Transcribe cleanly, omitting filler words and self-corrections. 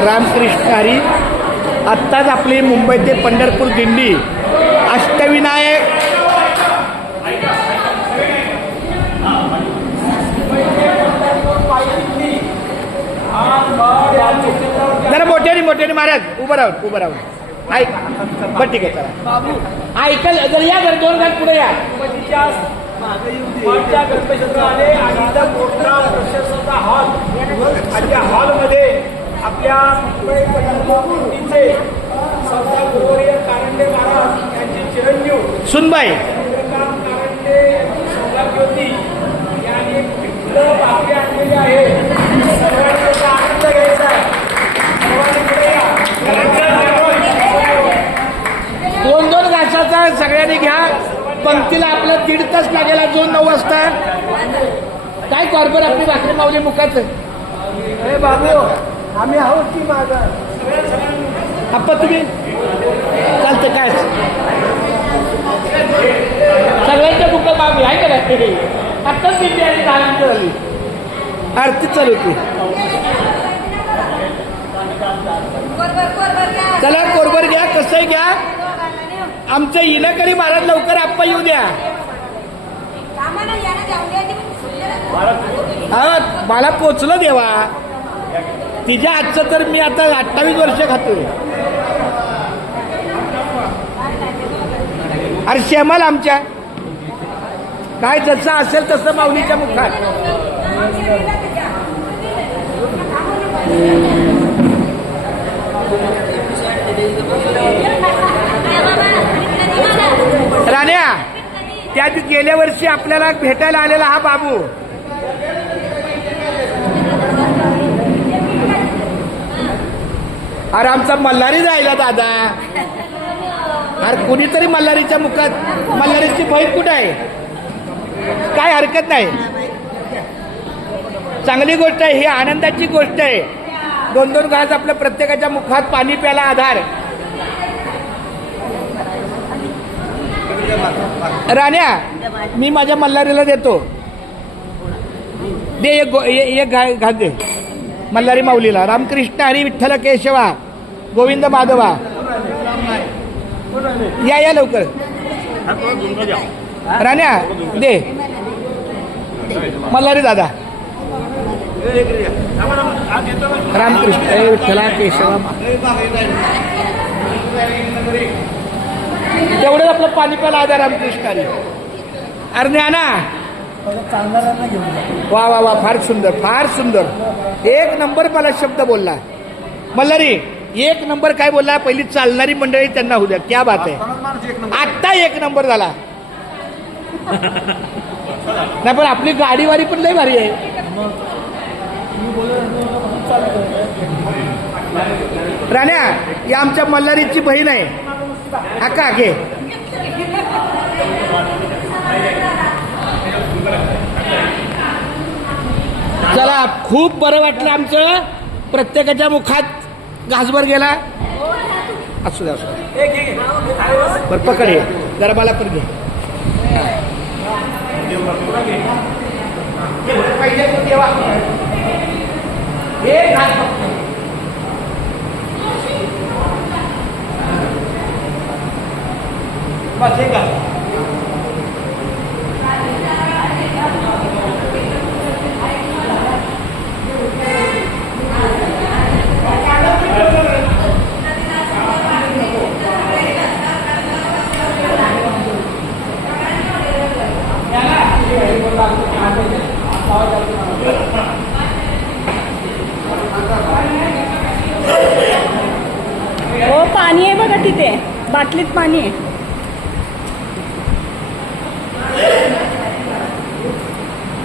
रामकृष्ण हरी. आत्ताच आपली मुंबई ते पंढरपूर दिंडी अष्टविनायक जरा मोठ्याने महाराज उभं राहून ऐक. बरं ठीक आहे, चला ऐकल जर या जर 2 घाट पुढे या. आले आणि इथं मोठा प्रशस्ता हॉल आणि त्या हॉलमध्ये आपल्या मुंबई पंढरपूरचे सरदार गुरुवर्य कारंडे महाराज यांचे चिरंजीव सुनबाई चंद्रकांत कारंडे सौभाग्यवती यांनी पापडी आणलेली आहे. सर्वांनी त्याचा आनंद घ्यायचा आहे. सर्वांनी पुढे या. 2 घासाचा सगळ्यांनी घ्या. पंक्तीला आपला 1.5 तास लागेल. 9 वाजता काय कॉर्पोर आपली भाकरी मावली मुखाचं. हे बाबू आम्ही आहोत की माझा आप्पा तुम्ही चालतं काय सगळ्यांच्या मुख मागणी आहे का नाही. आत्ताच दिली आणि 10 मिनिटं झाली. आरती चालू होती. चला कोरभर घ्या. कसंही घ्या. आमचं इनकरी महाराज लवकर आप्पा येऊ द्या. मला पोचलं देवा. तिच्या आजचं तर मी आता 28 वर्ष खातोय. अरे शेमाल आमच्या काय जसं असेल तसं माऊलीच्या मुखात. राण्या त्या गेल्या वर्षी आपल्याला भेटायला आलेला हा बाबू अरे आमचा मल्हारी जायला दादा. अरे कुणीतरी मल्हारीच्या मुखात. मल्हारीची बहीण कुठं आहे. काय हरकत नाही. चांगली गोष्ट आहे. ही आनंदाची गोष्ट आहे. 2 घास आपल्या प्रत्येकाच्या मुखात पाणी प्यायला आधार. राण्या मी माझ्या मल्हारीला देतो. दे एक घास दे मल्हारी माऊलीला. रामकृष्ण हरी विठ्ठल केशवा गोविंद माधवा. या लवकर. राण्या दे मल्हारी दादा. रामकृष्ण विठ्ठला केशवा. तेवढंच आपलं पाणी प्यायला आधार. रामकृष्ण हरी. अरे ज्ञाना वा वा वा. फार सुंदर 1 नंबर मला शब्द बोलला मल्हारी. 1 नंबर काय बोलला. पहिली चालणारी मंडळी त्यांना होऊ द्या. क्या बात आहे. आत्ता 1 नंबर झाला. नाही पण आपली गाडीवारी पण लय भारी आहे. राण्या या आमच्या मल्हारीची बहीण आहे. हाका घे. चला खूप बरं वाटलं. आमचं प्रत्येकाच्या मुखात घासभर गेला. असू द्या बरं पकड. हे जरा मला पण घे. हो पाणी आहे बघा तिथे. बाटलीत पाणी आहे.